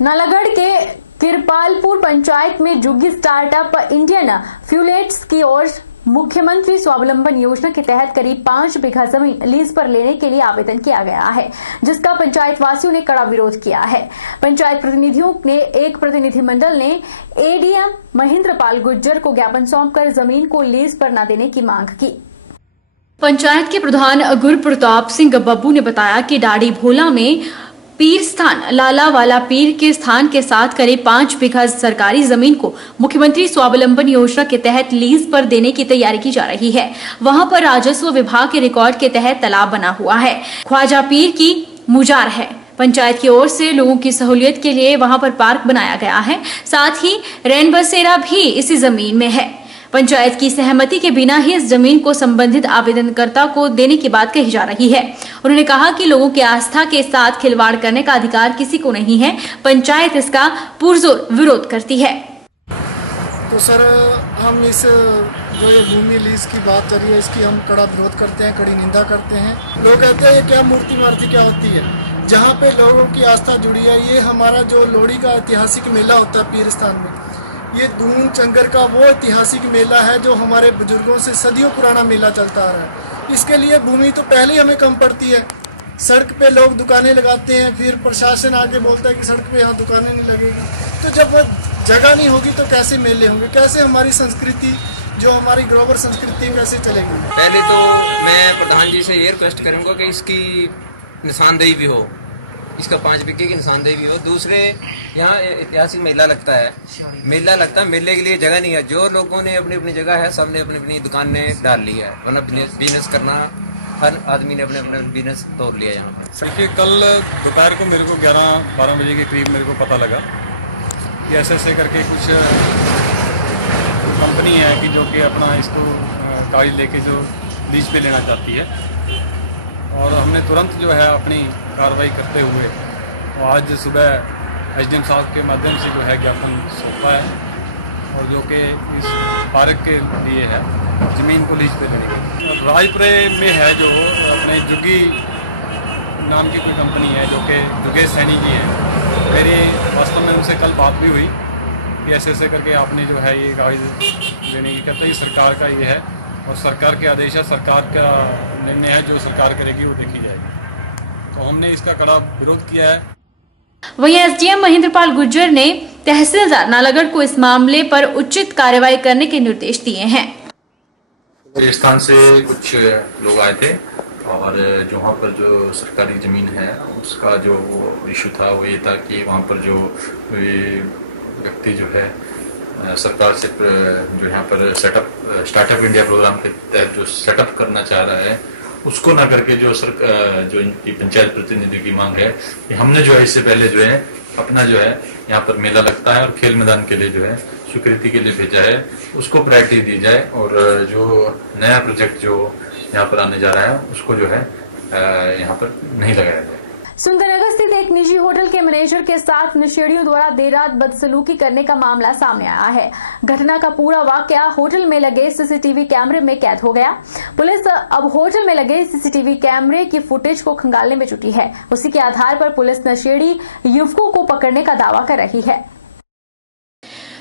नालागढ़ के किरपालपुर पंचायत में जुग्गी startup Indian फ्यूलेट्स की ओर मुख्यमंत्री स्वावलंबन योजना के तहत करीब 5 बीघा जमीन लीज पर लेने के लिए आवेदन किया गया है, जिसका पंचायत वासियों ने कड़ा विरोध किया है। पंचायत प्रतिनिधियों ने एक प्रतिनिधिमंडल ने एडीएम महेंद्र पाल गुर्जर को ज्ञापन सौंपकर जमीन को लीज पर न देने की मांग की। पंचायत के प्रधान गुरप्रताप सिंह बब्बू ने बताया कि डाड़ी भोला में पीर स्थान लाला वाला पीर के स्थान के साथ करीब 5 बीघा सरकारी जमीन को मुख्यमंत्री स्वावलंबन योजना के तहत लीज पर देने की तैयारी की जा रही है। वहां पर राजस्व विभाग के रिकॉर्ड के तहत तालाब बना हुआ है। ख्वाजा पीर की मुजार है। पंचायत की ओर से लोगों की सहूलियत के लिए वहां पर पार्क बनाया गया है। साथ ही रैन बसेरा भी इसी जमीन में है। पंचायत की सहमति के बिना ही इस जमीन को संबंधित आवेदनकर्ता को देने की बात कही जा रही है। उन्होंने कहा कि लोगों की आस्था के साथ खिलवाड़ करने का अधिकार किसी को नहीं है। पंचायत इसका पुरजोर विरोध करती है। तो सर, हम इस जो ये भूमि लीज की बात चल रही है, इसकी हम कड़ा विरोध करते हैं, कड़ी निंदा करते हैं। लोग कहते हैं ये क्या मूर्ति मार्ती क्या होती है, जहाँ पे लोगों की आस्था जुड़ी है। ये हमारा जो लोहड़ी का ऐतिहासिक मेला होता है पीर स्थान में, ये दून चंगर का वो ऐतिहासिक मेला है जो हमारे बुजुर्गों से सदियों पुराना मेला चलता आ रहा है। इसके लिए भूमि तो पहले ही हमें कम पड़ती है। सड़क पे लोग दुकानें लगाते हैं, फिर प्रशासन आके बोलता है कि सड़क पे यहाँ दुकानें नहीं लगेगी। तो जब वो जगह नहीं होगी तो कैसे मेले होंगे, कैसे हमारी संस्कृति जो हमारी ग्लोबल संस्कृति कैसे चलेगी। पहले तो मैं प्रधान जी से ये रिक्वेस्ट करूँगा कि इसकी निशानदेही भी हो, इसका 5 बीघे की निशानदेही भी हो। दूसरे, यहाँ ऐतिहासिक मेला लगता है, मेले के लिए जगह नहीं है। जो लोगों ने अपनी अपनी जगह है, सबने अपनी अपनी दुकानें डाल ली है, वरना बिजनेस करना हर आदमी ने अपने अपने बिजनेस तोड़ लिया यहाँ पे। देखिए, कल दोपहर को मेरे को 11-12 बजे के करीब मेरे को पता लगा कि ऐसे करके कुछ कंपनी है कि जो कि अपना इसको कागज लेके जो लीज पे लेना चाहती है, और हमने तुरंत जो है अपनी कार्रवाई करते हुए आज सुबह एसडीएम साहब के माध्यम से जो है ज्ञापन सौंपा है, और जो कि इस पार्क के लिए है, ज़मीन को लीज पे लेने की। राजपुरे में है जो अपने जुग्गी नाम की कोई कंपनी है जो कि जुगेश सैनी जी है। मेरी वास्तव में उनसे कल बात भी हुई कि ऐसे करके आपने जो है ये कागज लेने की कहते हैं, सरकार का ये है और सरकार के आदेश है, सरकार का निर्णय है, जो सरकार करेगी वो देखी जाएगी। तो हमने इसका कड़ा विरोध किया है। वहीं एसडीएम महेंद्र पाल गुर्जर ने तहसीलदार नालागढ़ को इस मामले पर उचित कार्रवाई करने के निर्देश दिए हैं। राजस्थान से कुछ लोग आए थे और जो वहाँ पर जो सरकारी ज़मीन है उसका जो इशू था वो ये था कि वहाँ पर जो व्यक्ति जो है सरकार से जो यहाँ पर स्टार्टअप इंडिया प्रोग्राम के तहत जो सेटअप करना चाह रहा है, उसको ना करके जो इनकी पंचायत प्रतिनिधि की मांग है कि हमने जो है इससे पहले जो है अपना जो है यहाँ पर मेला लगता है और खेल मैदान के लिए जो है स्वीकृति के लिए भेजा है, उसको प्रायोरिटी दी जाए, और जो नया प्रोजेक्ट जो यहाँ पर आने जा रहा है उसको जो है यहाँ पर नहीं लगाया जाए। सुंदरनगर स्थित एक निजी होटल के मैनेजर के साथ नशेड़ियों द्वारा देर रात बदसलूकी करने का मामला सामने आया है। घटना का पूरा वाकया होटल में लगे सीसीटीवी कैमरे में कैद हो गया। पुलिस अब होटल में लगे सीसीटीवी कैमरे की फुटेज को खंगालने में जुटी है। उसी के आधार पर पुलिस नशेड़ी युवकों को पकड़ने का दावा कर रही है।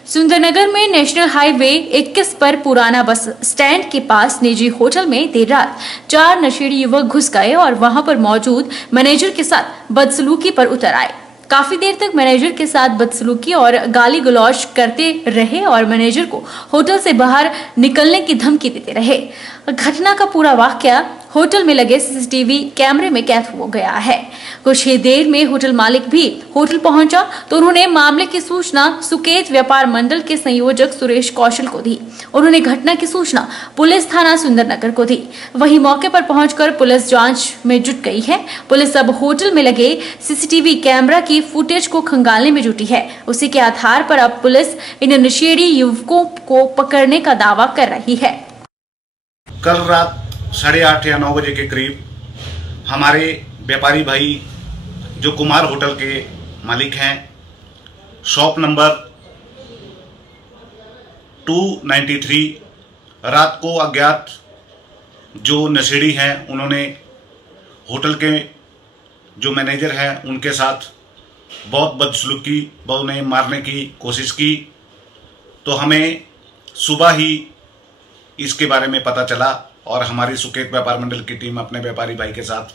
सुंदरनगर में नेशनल हाईवे 21 पर पुराना बस स्टैंड के पास निजी होटल में देर रात 4 नशेड़ी युवक घुस गए और वहां पर मौजूद मैनेजर के साथ बदसलूकी पर उतर आए। काफी देर तक मैनेजर के साथ बदसलूकी और गाली गलौज करते रहे और मैनेजर को होटल से बाहर निकलने की धमकी देते रहे। घटना का पूरा वाकया होटल में लगे सीसीटीवी कैमरे में कैद हो गया है। कुछ ही देर में होटल मालिक भी होटल पहुंचा तो उन्होंने मामले की सूचना सुकेत व्यापार मंडल के संयोजक सुरेश कौशल को दी। उन्होंने घटना की सूचना पुलिस थाना सुंदरनगर को दी। वहीं मौके पर पहुंचकर पुलिस जांच में जुट गई है। पुलिस अब होटल में लगे सीसीटीवी कैमरा की फुटेज को खंगालने में जुटी है। उसी के आधार पर अब पुलिस इन नशेड़ी युवकों को पकड़ने का दावा कर रही है। कल रात 8:30 या 9 बजे के करीब हमारे व्यापारी भाई जो कुमार होटल के मालिक हैं, शॉप नंबर 293, रात को अज्ञात जो नशेड़ी हैं उन्होंने होटल के जो मैनेजर हैं उनके साथ बहुत बदसलूकी, बहुत उन्हें मारने की कोशिश की। तो हमें सुबह ही इसके बारे में पता चला और हमारी सुकेत व्यापार मंडल की टीम अपने व्यापारी भाई के साथ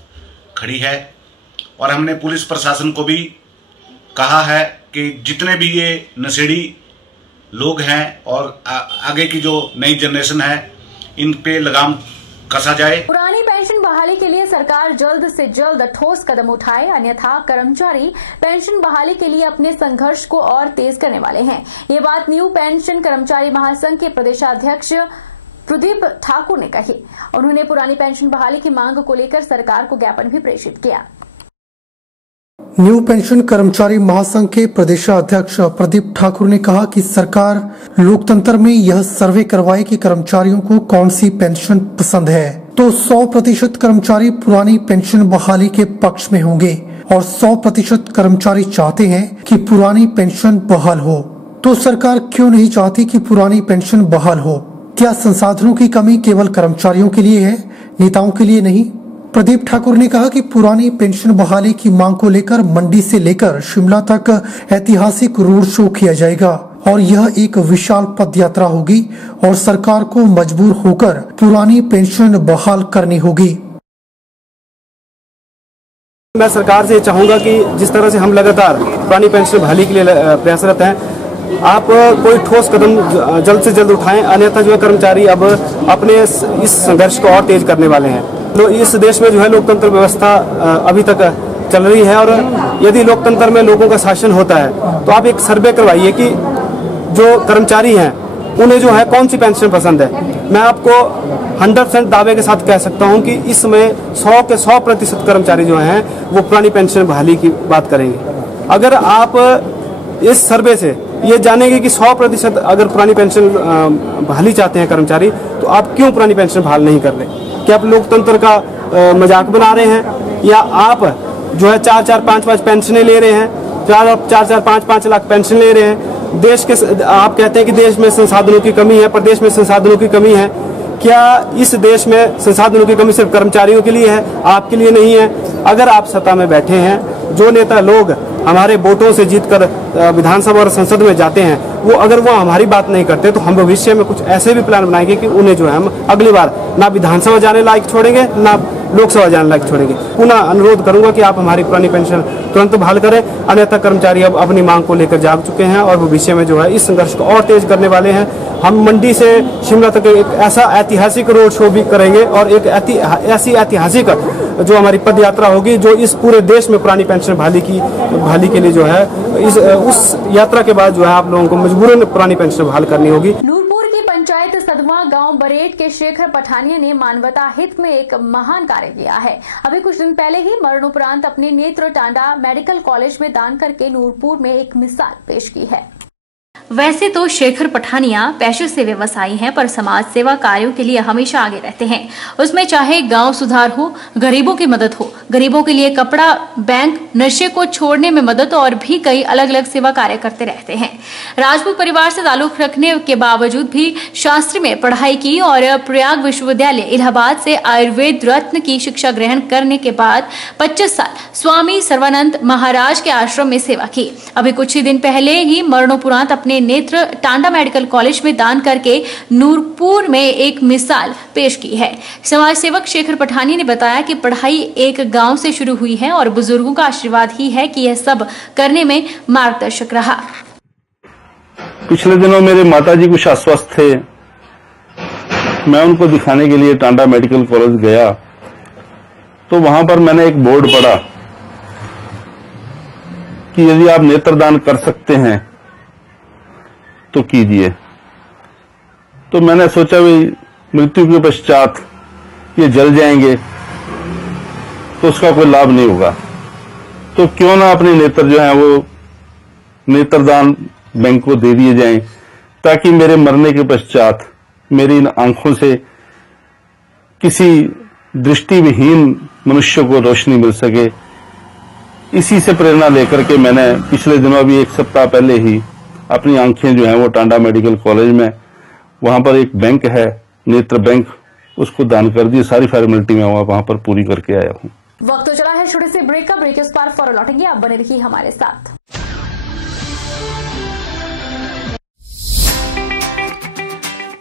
खड़ी है और हमने पुलिस प्रशासन को भी कहा है कि जितने भी ये नशेड़ी लोग हैं और आगे की जो नई जनरेशन है इन पे लगाम कसा जाए। पुरानी पेंशन बहाली के लिए सरकार जल्द से जल्द ठोस कदम उठाए, अन्यथा कर्मचारी पेंशन बहाली के लिए अपने संघर्ष को और तेज करने वाले हैं। ये बात न्यू पेंशन कर्मचारी महासंघ के प्रदेशाध्यक्ष प्रदीप ठाकुर ने कही। उन्होंने पुरानी पेंशन बहाली की मांग को लेकर सरकार को ज्ञापन भी प्रेषित किया। न्यू पेंशन कर्मचारी महासंघ के प्रदेशाध्यक्ष प्रदीप ठाकुर ने कहा कि सरकार लोकतंत्र में यह सर्वे करवाए कि कर्मचारियों को कौन सी पेंशन पसंद है, तो 100% कर्मचारी पुरानी पेंशन बहाली के पक्ष में होंगे और 100% कर्मचारी चाहते हैं कि पुरानी पेंशन बहाल हो। तो सरकार क्यों नहीं चाहती कि पुरानी पेंशन बहाल हो? क्या संसाधनों की कमी केवल कर्मचारियों के लिए है, नेताओं के लिए नहीं? प्रदीप ठाकुर ने कहा कि पुरानी पेंशन बहाली की मांग को लेकर मंडी से लेकर शिमला तक ऐतिहासिक रोड शो किया जाएगा और यह एक विशाल पद यात्रा होगी और सरकार को मजबूर होकर पुरानी पेंशन बहाल करनी होगी। मैं सरकार से चाहूंगा कि जिस तरह से हम लगातार पुरानी पेंशन बहाली के लिए प्रयासरत हैं, आप कोई ठोस कदम जल्द से जल्द उठाएं, अन्यथा जो है कर्मचारी अब अपने इस संघर्ष को और तेज करने वाले हैं। तो इस देश में जो है लोकतंत्र व्यवस्था अभी तक चल रही है और यदि लोकतंत्र में लोगों का शासन होता है तो आप एक सर्वे करवाइए कि जो कर्मचारी हैं उन्हें जो है कौन सी पेंशन पसंद है। मैं आपको 100% दावे के साथ कह सकता हूं कि इस समय 100 के 100% कर्मचारी जो हैं वो पुरानी पेंशन बहाली की बात करेंगे। अगर आप इस सर्वे से ये जानेंगे कि 100% अगर पुरानी पेंशन बहाली चाहते हैं कर्मचारी, तो आप क्यों पुरानी पेंशन बहाल नहीं कर रहे? क्या आप लोकतंत्र का मजाक बना रहे हैं, या आप जो है 4-4, 5-5 पेंशनें ले रहे हैं, 4-4, 5-5 लाख पेंशन ले रहे हैं? देश के आप कहते हैं कि देश में संसाधनों की कमी है, प्रदेश में संसाधनों की कमी है। क्या इस देश में संसाधनों की कमी सिर्फ कर्मचारियों के लिए है, आपके लिए नहीं है? अगर आप सत्ता में बैठे हैं, जो नेता लोग हमारे वोटों से जीतकर विधानसभा और संसद में जाते हैं, अगर वो हमारी बात नहीं करते तो हम भविष्य में कुछ ऐसे भी प्लान बनाएंगे कि उन्हें जो है हम अगली बार ना विधानसभा जाने लायक छोड़ेंगे, ना लोकसभा जाने लायक छोड़ेंगे। पुनः अनुरोध करूंगा कि आप हमारी पुरानी पेंशन तुरंत बहाल करें, अन्यथा कर्मचारी अब अपनी मांग को लेकर जाग चुके हैं और भविष्य में जो है इस संघर्ष को और तेज करने वाले हैं। हम मंडी से शिमला तक एक ऐसा ऐतिहासिक रोड शो भी करेंगे और एक ऐसी ऐतिहासिक जो हमारी पद यात्रा होगी जो इस पूरे देश में पुरानी पेंशन बहाली के लिए जो है उस यात्रा के बाद जो है आप लोगों को मजबूरन पुरानी पेंशन बहाल करनी होगी। नूरपुर की पंचायत सदवा गांव बरेट के शेखर पठानिया ने मानवता हित में एक महान कार्य किया है। अभी कुछ दिन पहले ही मरणोपरांत अपने नेत्र टांडा मेडिकल कॉलेज में दान करके नूरपुर में एक मिसाल पेश की है। वैसे तो शेखर पठानिया पेशे से व्यवसायी हैं, पर समाज सेवा कार्यों के लिए हमेशा आगे रहते हैं। उसमें चाहे गांव सुधार हो, गरीबों की मदद हो, गरीबों के लिए कपड़ा बैंक, नशे को छोड़ने में मदद और भी कई अलग अलग सेवा कार्य करते रहते हैं। राजपूत परिवार से ताल्लुक रखने के बावजूद भी शास्त्री में पढ़ाई की और प्रयाग विश्वविद्यालय इलाहाबाद से आयुर्वेद रत्न की शिक्षा ग्रहण करने के बाद 25 साल स्वामी सर्वानंद महाराज के आश्रम में सेवा की। अभी कुछ ही दिन पहले ही मरणोपरांत अपने नेत्र टांडा मेडिकल कॉलेज में दान करके नूरपुर में एक मिसाल पेश की है। समाज सेवक शेखर पठानी ने बताया कि पढ़ाई एक गांव से शुरू हुई है और बुजुर्गों का आशीर्वाद ही है कि यह सब करने में मार्गदर्शक रहा। पिछले दिनों मेरे माताजी कुछ अस्वस्थ थे, मैं उनको दिखाने के लिए टांडा मेडिकल कॉलेज गया तो वहां पर मैंने एक बोर्ड पढ़ा कि यदि आप नेत्रदान कर सकते हैं तो कीजिए। तो मैंने सोचा भाई मृत्यु के पश्चात ये जल जाएंगे तो उसका कोई लाभ नहीं होगा, तो क्यों ना अपने नेत्र जो है वो नेत्रदान बैंक को दे दिए जाएं, ताकि मेरे मरने के पश्चात मेरी इन आंखों से किसी दृष्टिविहीन मनुष्य को रोशनी मिल सके। इसी से प्रेरणा लेकर के मैंने पिछले दिनों अभी 1 सप्ताह पहले ही अपनी आंखें जो हैं वो टांडा मेडिकल कॉलेज में, वहां पर एक बैंक है नेत्र बैंक, उसको दान कर दी। सारी फॉर्मेलिटी मैं वहां पर पूरी करके आया हूं। वक्त तो चला है छोटे से ब्रेक का। ब्रेक के उस पार फौरन लौटेंगे, आप बने रहिए हमारे साथ।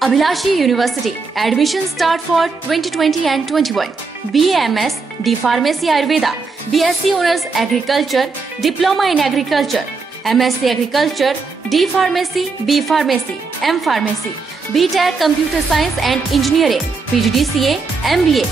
Abhilashi University. Admission start for 2020 and 21. BAMS, D Pharmacy Ayurveda, BSc Honors Agriculture, Diploma in Agriculture, MSc Agriculture, D Pharmacy, B Pharmacy, M Pharmacy, BTech Computer Science and Engineering, PGDCA, MBA,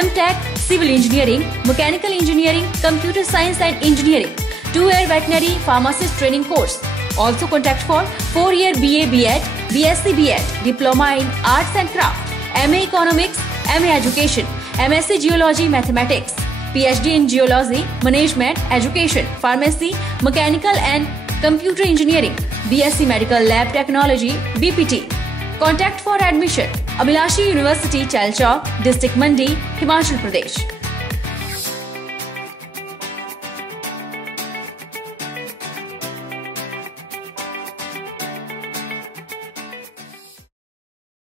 MTech Civil Engineering, Mechanical Engineering, Computer Science and Engineering, 2-year Veterinary Pharmacist Training Course. Also contact for 4-year BA B.Ed, BSc B.Ed, Diploma in Arts and Craft, MA Economics, MA Education, MSc Geology Mathematics, PhD in Geology, Management, Education, Pharmacy, Mechanical and Computer Engineering, BSc Medical Lab Technology, BPT. Contact for admission. Abhilashi University, Chalchowk, District Mandi, Himachal Pradesh.